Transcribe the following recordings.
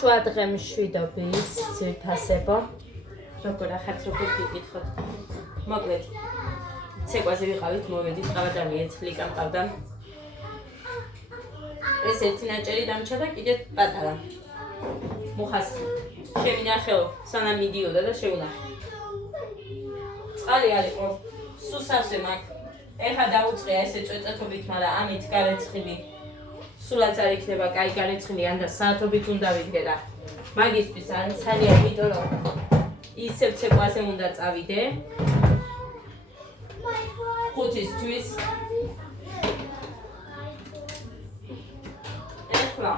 შუა დღე მშვიდობის ძვირფასებო. როგორ ახართ, როგორ გიკითხოთ. მოკლედ, ცეკვაზე ვიყავით, მოვედით, ყავადამიეთ, ლიკა მყავდა. ეს ერთი ნაჭერი დამჩა და კიდე პატარა. მუხას შევინახეო, სანამ მიდიოდა და შეუნახე. წყალი არისო, სუსავსე მაგ. ეხა დაუწყია ესე წვეწეთობით, მაგრამ ამით გარეცხილი. სულაც არ იქნება კაი გარეცხილი, ან და საათობით უნდა ვიდგე და მაგისთვის არ მცალია, იმიტომ რომ ისევ ცეკვაზე უნდა წავიდე. ხუთისთვის. ეხლა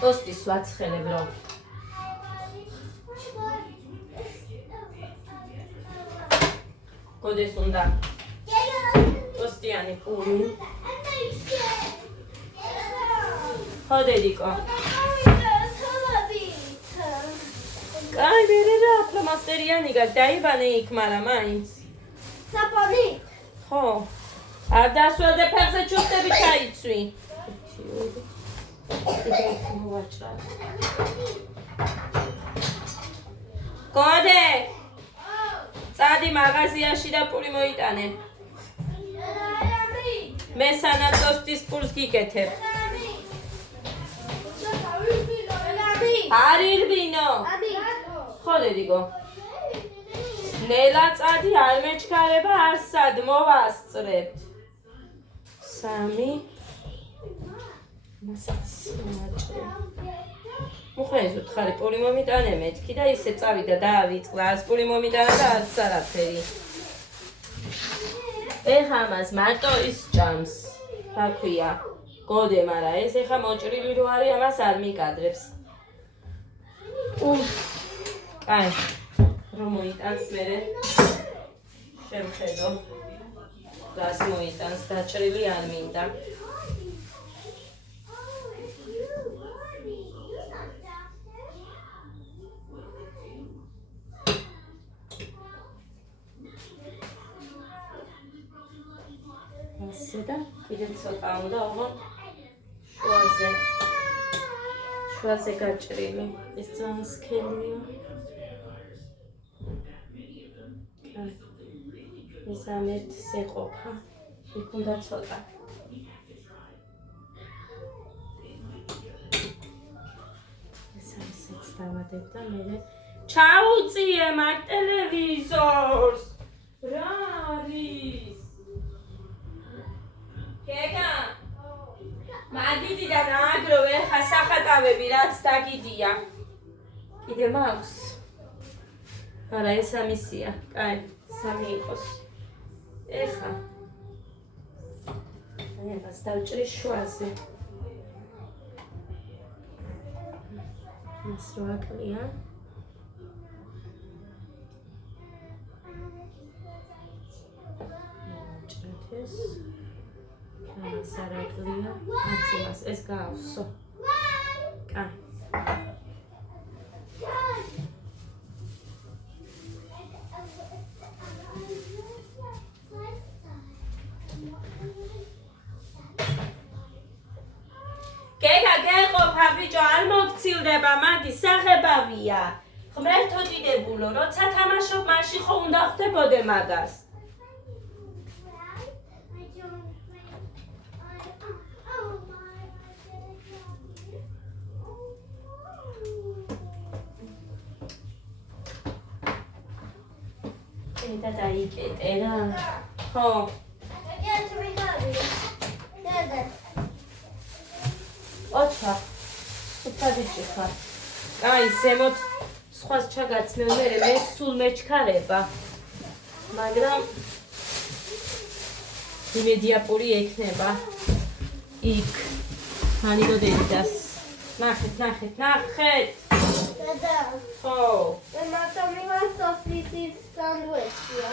ტოსტის ვაცხელებ რომ გოდეს უნდა ტოსტიანი პური. ხო დედიკო. კაი ვერე რა ფლომასტერიანი გადაიბანე იქ, მაგრამ მაინც. საპონი? ხო. არ დასვადე ფეხზე ჩუსტები ჩაიცვი. გოდე! წადი მაღაზიაში და პური მოიტანე. მე სანამ ტოსტის პურს გიკეთებ. არ ირბინო. ხო დედიკო. ნელა წადი არ მეჩქარება, არსად მოვასწრებთ. 3 მასაც მოაჭრე. მოხეიზოთ ხარი პური მომიტანე მეთქი და ისე წავიდა დაავიწყდა, არც პური მომიტანა და არც არაფერი. ეხა ამას მარტო ის ჭამს. რა ქვია? გოდე, მაგრამ ეს ეხა მოჭრილი რო არის, ამას არ მიკადრებს. კაი. რომ მოიტანს მერე შევხედო. გას მოიტანს, დაჭრილი არ მინდა. ასე და კიდე ცოტა უნდა ოღონდ შუაზე გაჭრილი. ეს ძალიან სქელია. ეს ამ ერთზე ყოფა. იქ უნდა ცოტა. ეს ამასაც დავადებ და მერე ჩაუწიე მაგ ტელევიზორს. რა არის? გეგა მაგიდიდან აგროვე ხა სახატავები რაც დაგიდია. კიდე მაქვს. არა ეს ამისია. კაი, 3 იყოს. ეხა. ამას დავჭრი შუაზე. ეს რო აკლია. ჭრეთეს. ეს არ აკლია. აცილას ეს გაავსო. კაი. გეგა გეყოფა ბიჭო, არ მოგცილდება, მაგი სახებავია. ღმერთო დიდებულო, როცა თამაშობ, მაშინ ხო უნდა ხვდებოდე მაგას. და დაიკეტე რა. ხო. ოჩა. უფადიჭი ხარ. კაი, ზემოთ სხვას ჩაგაცნევ მე სულ მეჩქარება. მაგრამ იმედია პური ექნება. იქ. მანი გოდედას. ნახეთ. დედა. ხო. მარტო მივარ სოფლისის სანდუიჩია.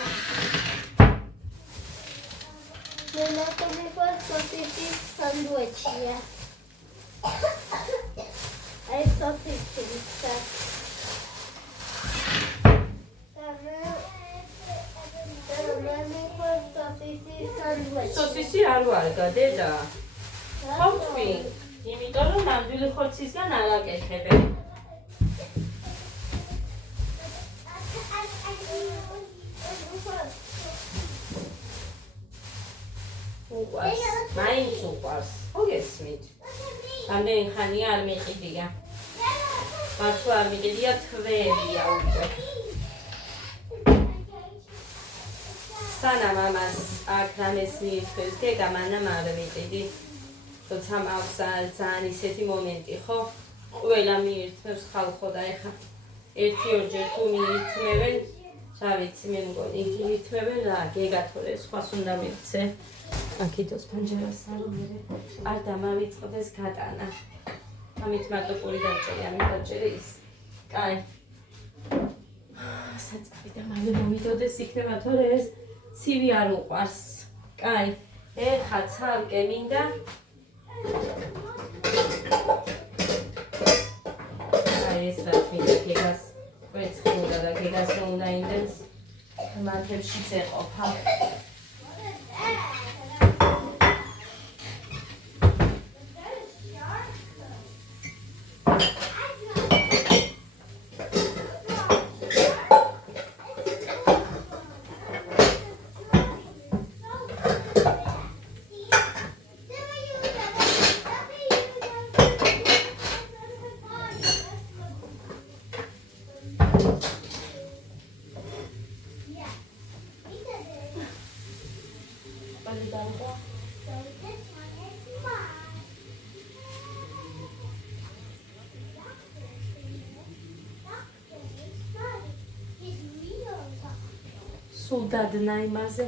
მარტო მივარ სოფლისის სანდუიჩია. აი სოფლისისა. სოფლისის სანდუიჩი. სოსისი არ ვარგა, დედა. ხო თქვი? იმიტომ რომ ნამდვილი ხორცისგან არ აკეთებენ. უყვარს, მაინც უყვარს. მოგესმით. რამდენი ხანია არ მიყიდია. მართლა არ მიყიდია, თვეებია უკვე. სანამ ამას აქ რამეს მიიწევს გეგა, მანამ არ მიყიდი. თორსა მაქვს ძალიან ისეთი მომენტი, ხო? ყველა მიირთმევს ხალხო და ეხა ერთი-ორჯერ თუ მიირთმევენ, რა ვიცი, მე მგონი მიირთმევენ რა, გეგა თორე სხვას უნდა მივცე. აქითოს პანჯერას არომერე არ დამავიწყდეს გატანა. ამით მარტო პური დავჭერია, მიდაჭერი ის. კაი. საწყები და მალე მომიდოდეს იქნება თორე ეს ცივი არ უყვარს. კაი. ეხა ცალკე მინდა აი ეს რაც მინდა გეგას კვერცხი უნდა და გეგას რომ უნდა ინდენს მათებშიც ეყოფა. სულ დადნა იმაზე.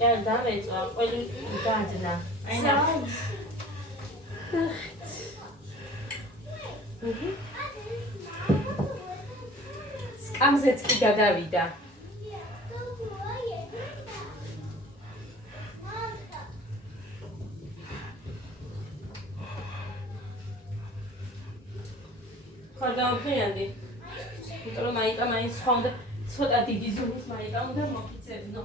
არ დამეწვა, ყველი დადნა. აი ნახე. სკამზეც კი გადავიდა. ხარ დავფრიანდი. იმიტომ რომ მაიტა მაინც სხვა უნდა ცოტა დიდი ზომის მაიტა უნდა მოგიწევნო.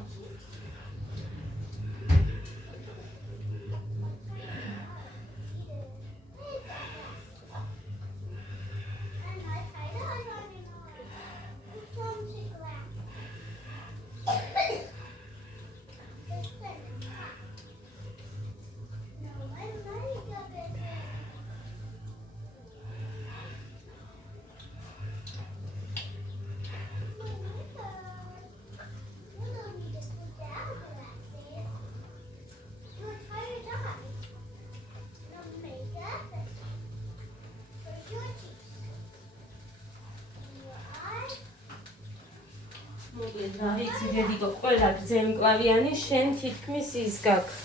ვიცი დედიკო, ყველა გზელმკლავიანი შენ თითქმის ის გაქვს.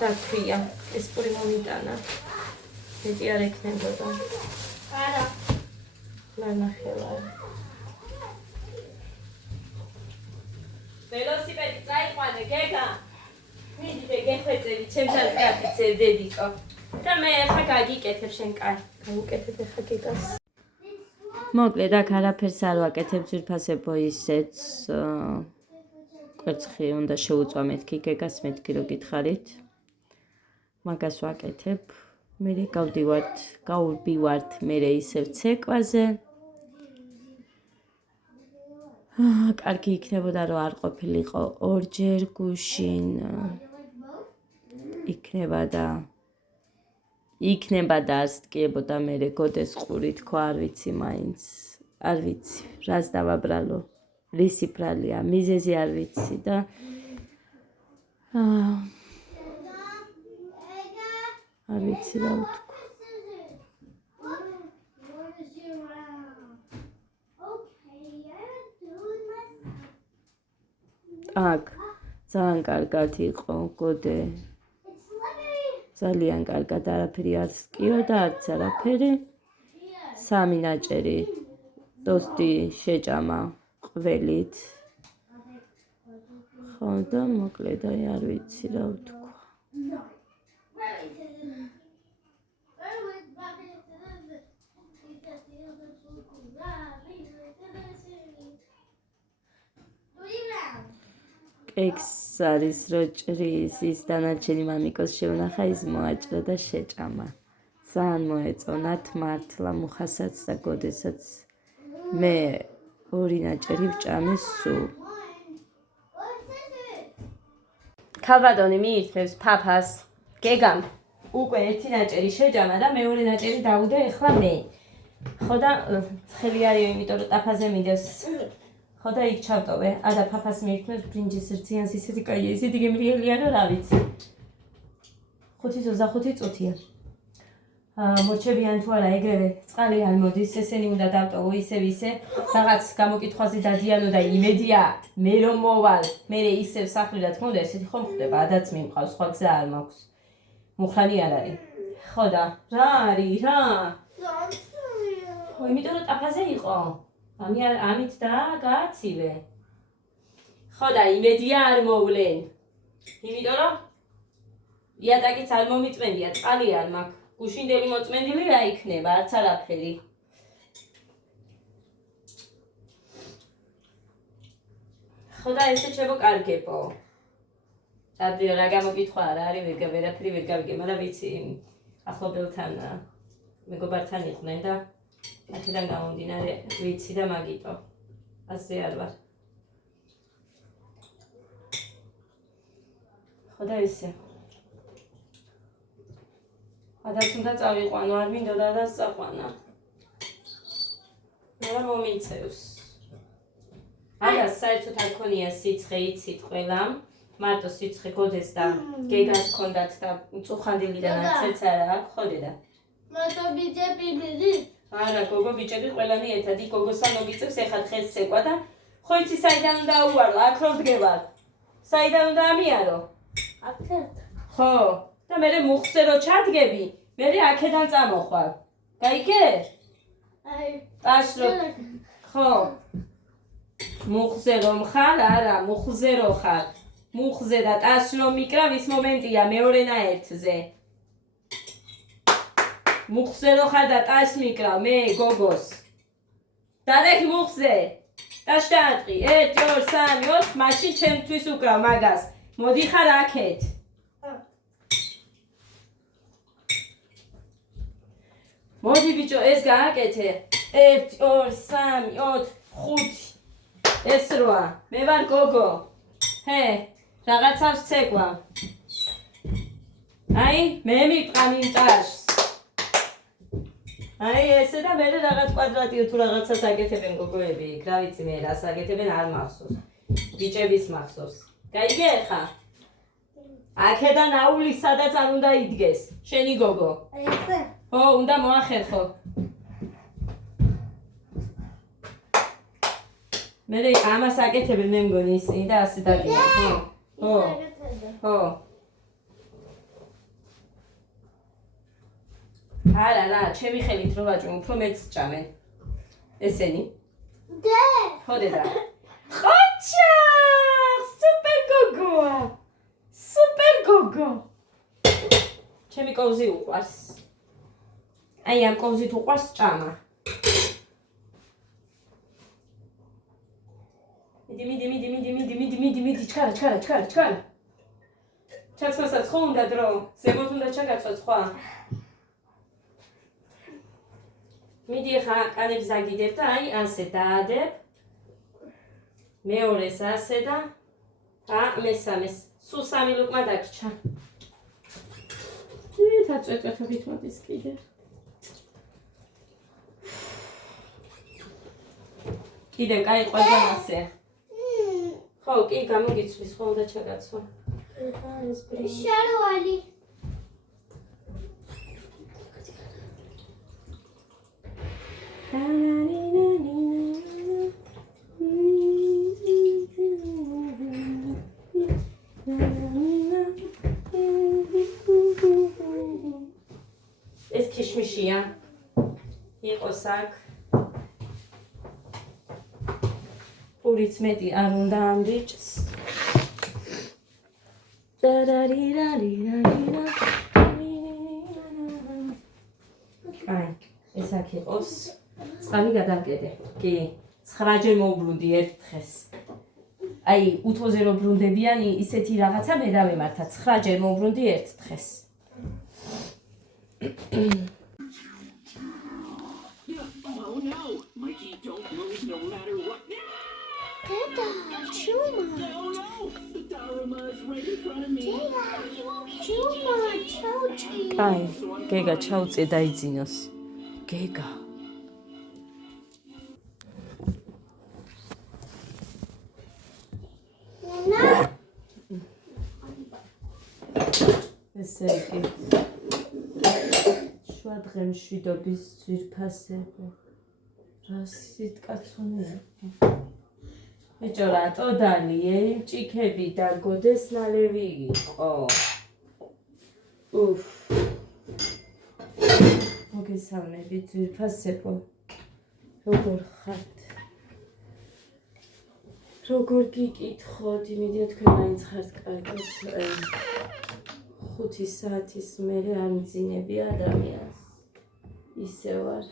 რა ქვია, ეს პური მომიტანა. მეტი არ ექნებოდა. არა. ნახელა. ველოსიპედი წაიყვანე, გეგა. მიდიდე გეხვეწები, ჩემსაც გაფიცე დედიკო. და მე ახლა გაგიკეთებ შენ კარ. გავუკეთებ ახლა გეგას. მოკლედ აქ არაფერს არ ვაკეთებ, ძვირფასებო ისეც კვერცხი უნდა შეუწვა მეთქი გეგას, მეთქი რო გითხარით. მაგას ვაკეთებ. მე გავდივართ მე ისევ ცეკვაზე. კარგი იქნებოდა რომ არ ყოფილიყო ორჯერ გუშინ. იქნება და არც ტკიებოდა მე გოდეს ყური თქვა, არ ვიცი მაინც. არ ვიცი, რას დავაბრალო. რისი ბრალია, მიზეზი არ ვიცი და არ ვიცი რა ვთქვა. აქ ძალიან კარგად იყო გოდე. ძალიან კარგად არაფერი არც ტკიოდა, არც არაფერი. 3 ნაჭერი ტოსტი შეჭამა ყველით. ხო და მოკლედ აი არ ვიცი რა ვთქვა. კეიქს არის რო ჭრის ის დანარჩენი მამიკოს შევნახა ის მოაჭრა და შეჭამა. ძალიან მოეწონათ მართლა მუხასაც და გოდესაც მე ორი ნაჭერი ვჭამე სულ. ქალბატონი მიირთმევს ფაფას გეგამ უკვე ერთი ნაჭერი შეჭამა და მეორე ნაჭერი დავუდე ეხლა მე. ხო და ცხელი არის იმიტომ რომ ტაფაზე მიდევს. ხო და იქ ჩავტოვე. და ფაფას მიირთმევს ბრინჯის რძიანს ისეთი კაია, ისეთი გემრიელია რა რა ვიცი. 5:25 წუთია. მორჩებიან თუ არა ეგრევე წყალი არ მოდის, ესენი უნდა დავტოვო ისევ ისე, რაღაც გამოკითხვაზე დადიანო და იმედია, მე რომ მოვალ, მე ისევ სახლი რა თქმა უნდა ესეთი ხომ ხდება, ადაც მიმყავს, სხვა გზა არ მაქვს. მუხრანი არ არის. ხო და რა არის, რა? ხო, იმიტომ რომ ტაფაზე იყო. ამით და გააცივე. ხო და იმედია არ მოვლენ. იმიტომ რომ იატაკიც არ მომიწმენდია, წყალი არ მაქვს. გუშინდელი მოწმენდილი რა იქნება, არც არაფერი. ხო და ესე შემოკარგებო. რადგან რა გამოკითხვა არ არის, ვერაფერი ვერ გავიგე, მაგრამ ვიცი, ახლობელთან მეგობართან იყვნენ და აქედან გამომდინარე ვიცი და მაგიტო. ასე არ ვარ. ხო და ესე. ადაც უნდა წავიყვანო, არ მინდოდა და წაყვანა. მაგრამ მომიწევს. საერთოდ არ ქონია სიცხე, იცით ყველამ. მარტო სიცხე გოდეს და გეგას ქონდათ და წუხანდელიდან არც არა აქვს, ხო დედა? მარტო ბიჭები მიდით? არა, გოგო ბიჭები ყველანი ერთად, იქ გოგოსთან მოგიწევს, ეხლა დღეს ცეკვა და ხო იცი საიდან უნდა უვარო, აქ რო ვდგებარ. საიდან უნდა ამიარო? აქეთ. ხო. და მე მუხზე რო ჩადგები, მე აქედან წამოხვალ. გაიგე? აი, ტაშრო. ხო. მუხზე რომ ხარ, არა, მუხზე რო ხარ. მუხზე და ტაშრო მიკრავ ის მომენტია მეორენაერთზე. მუხზე რო ხარ და ტაშ მიკრავ მე გოგოს. დადექ მუხზე. ტაშ დაატყი. 1 2 3 4 მაშინ ჩემთვის უკრავ მაგას. მოდიხარ აქეთ. მოდი ბიჭო, ეს გააკეთე. 1 2 3 4 5 ეს როა. მე ვარ გოგო. ჰე, რაღაცას ცეკვა. აი, მე მიყამ იმ ტაშს. აი, ესე და მე რაღაც კვადრატიო თუ რაღაცას აკეთებენ გოგოები. რა ვიცი მე რას აკეთებენ არ მახსოვს. ბიჭების მახსოვს. გაიგე ხა? აქედან აული სადაც არ უნდა იდგეს. შენი გოგო. ესე. ხო, უნდა მოახერხო. მე ამას აკეთებენ მე მგონი ისინი და ასე დაგია. ხო. ხო. არა, რა, ჩემი ხელით რო ვაჭმო, უფრო მეც ჭამენ. ესენი. დე. ხო დედა. ხოჩა! სუპერ გოგოა. სუპერ გოგო. ჩემი კოვზი უყვარს. აი ამ კოვზით უყვარს ჭამა. მიდი, ჩქარა. ჩაცმასაც ხო უნდა დრო, ზემოთ უნდა ჩაგაცვა სხვა. მიდი ხა კანებს დაგიდებ და აი ასე დაადებ. მეორეს ასე და მესამეს. სულ 3 ლუკმა დაგრჩა. თაწვეთვით მოდის კიდე. კიდე კაი ყველგან ასე. ხო, კი, გამოგიცვის, ხო უნდა ჩაგაცვა. შარვალი. ეს ქიშმიშია. იყოს აქ. პურიც მეტი არ უნდა ამ ბიჭს. აი, ეს აქ იყოს. წყალი გადავკეთე. კი, 9-ჯერ მოვბრუნდი ერთ დღეს. აი, უთოზე რომ ბრუნდებიან ისეთი რაღაცა მე დავემართა. 9-ჯერ მოვბრუნდი ერთ დღეს. Oh no, Mikey, don't move no matter what. Dada, Chuma. Oh no, the Daruma is right in front of me. Chuma, Chauchi. აი, გეგა ჩაუწე დაიძინოს. გეგა. Nana. ესე იგი. შუა დღე მშვიდობის ძვირფასები. რა სიტკაცუნია. ბიჭო რატო დალიე? ჭიქები და გოდეს ნალევი იყო. უფ. მოგესალმები ძვირფასებო. როგორ ხართ? როგორ გიკითხოთ? იმედია თქვენ მაინც ხართ კარგად. 5 საათის მერე არ მძინები ადამიანს. ისე ვარ.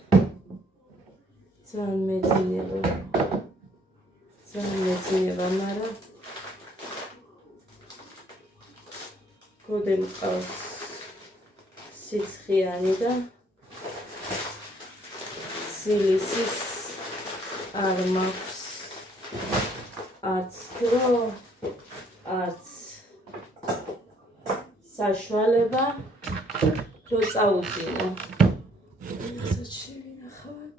ძალიან მეძინება. ძალიან მეძინება, მაგრამ გოდე მყავს სიცხიანი და სილისის არ მაქვს. არც დრო, არც საშუალება რო წაუძინო. რასაც შევინახავ აქ.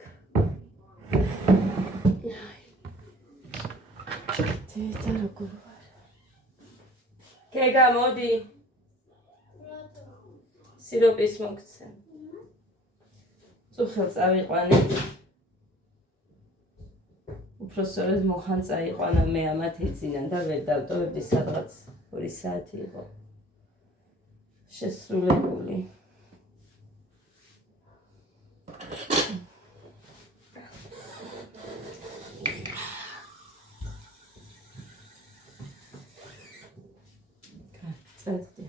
დედა როგორ ვარ. გეგა მოდი. სიროპის მოგცე. წუხელ წავიყვანე. უბრალოდ მოხან წაიყვანა მე ამათ ეძინა და ვერ დავტოვებდი სადღაც 2 საათი იყო. შესრულებული. წადდი.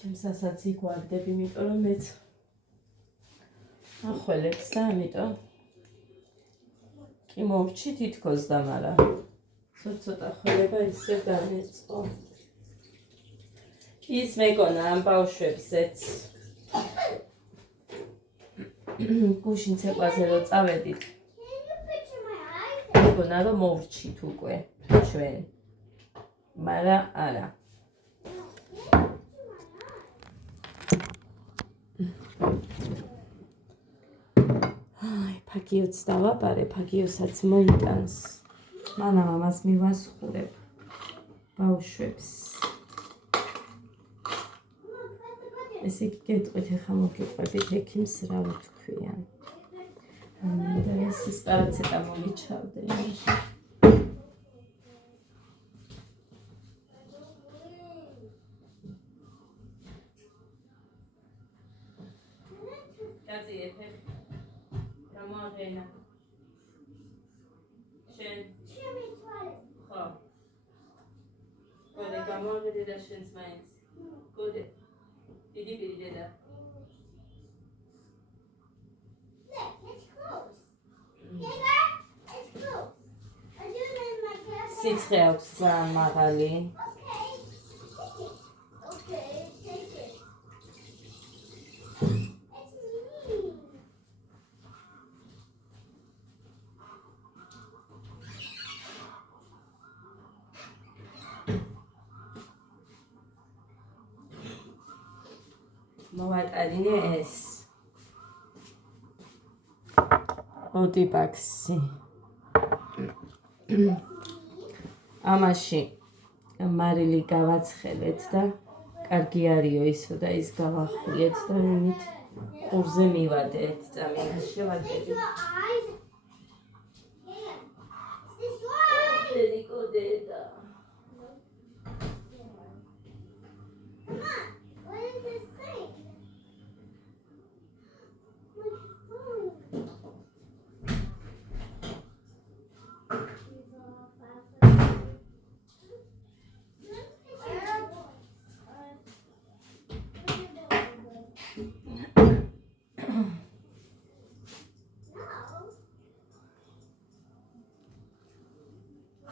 ჩემს ასაცი გვაგდები, იმიტომ რომ მეც ახველებს და ამიტომ კი მოვჩი თითქოს და მაგრამ ცოტა ხველება ისე დამეწყო. ის მეკონა ამ ბავშვებსეც გუშინ ცეკვაზე რო წავედით მეკონა რომ მოვჩით უკვე ჩვენ მაგრამ არა. აი, ფაგიოც დავაპარე, ფაგიოსაც მოიტანს. მანამ ამას მივასხურებ ბავშვებს. ესე იგი გეტყვით, ეხლა მოგიყვებით ექიმს რა ვთქვიან. და ეს პარაცეტამოლი ჩავდე იმაში. გამოვაყენე და შენს მაინც. გოდე. დიდი პირი დედა. It's close. Dada, it's close. I just made my cat. სიცხე აქვს ძალიან მაღალი. Okay, take it. It's me. მოვატანინე ეს ოტიპაქსი. ამაში მარილი გავაცხელეთ და კარგი არისო ისო და ის გავახულიეთ და იმით ყურზე მივადეთ. წამი შევადებით. Your eyes. Yeah. This one. დედიკო დედა.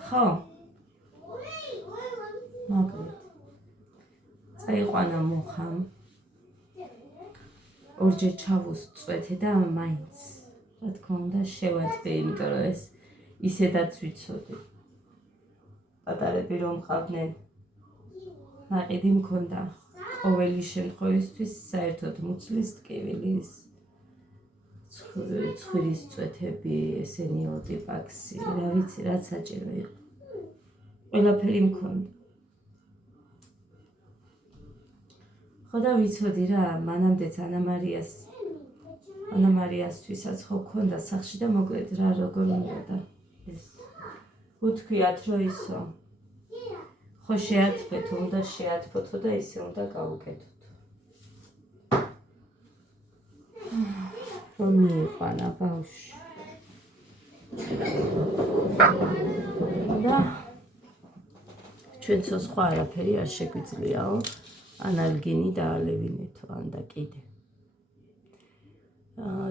ხო? მოკლედ. წაიყვანა მუხამ. ორჯერ ჩავუსწვეთე და მაინც რა თქმა უნდა შევატბე, იმიტომ რომ ეს ისედაც ვიცოდი. პატარები რომ მყავდნენ, ნაყიდი მქონდა ყოველი შემთხვევისთვის საერთოდ მუცლის, ტკივილის, ცხვირის წვეთები, ესენი ოტიპაქსი, რა ვიცი, რაც საჭირო იყო. ყველაფერი მქონდა. ხო და ვიცოდი რა, მანამდეც ანა მარიასთვისაც ხო ქონდა სახში და მოკლედ რა როგორ უნდა ეს უთქვიათ რომ ისო ხო შეათფეთ, უნდა შეათფოთო და ისე უნდა გავუკეთოთ. რომ მიიყვანა ბავშვი. და ჩვენცო სხვა არაფერი არ შეგვიძლიაო. ანალგინი დაალევინეთო, ან და კიდე.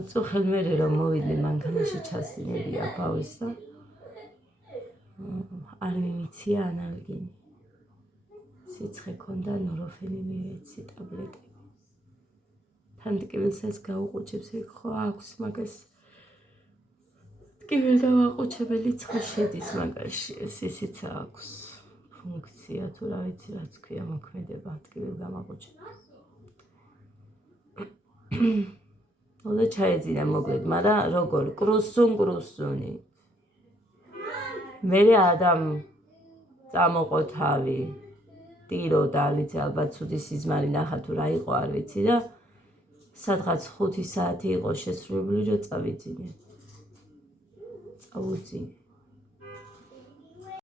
წუხელ მერე რომ მოვიდნენ მანქანაში ჩასინებია ბავშვს და არ მიმიცია ანალგინი. სიცხე ქონდა, ნუროფენი მივეცი, ტაბლეტები. თან ტკივილსაც გაუყუჩებს, ხო აქვს მაგას. ტკივილ დავაყუჩებელი ცხე შედის მაგაში, ეს ისიც აქვს. ფუნქცია თუ რა ვიცი რაც ქვია მოქმედება ტკივილ გამაყუჩებას. და ჩაეძინა მოკლედ, მაგრამ როგორ კრუსუნი. მერე ადამ წამოყო თავი. ტირო და ალიცე ალბათ ცუდი სიზმარი ნახა თუ რა იყო არ ვიცი და სადღაც 5 საათი იყო შესრულებული რომ წავიძინე. წავუძინე.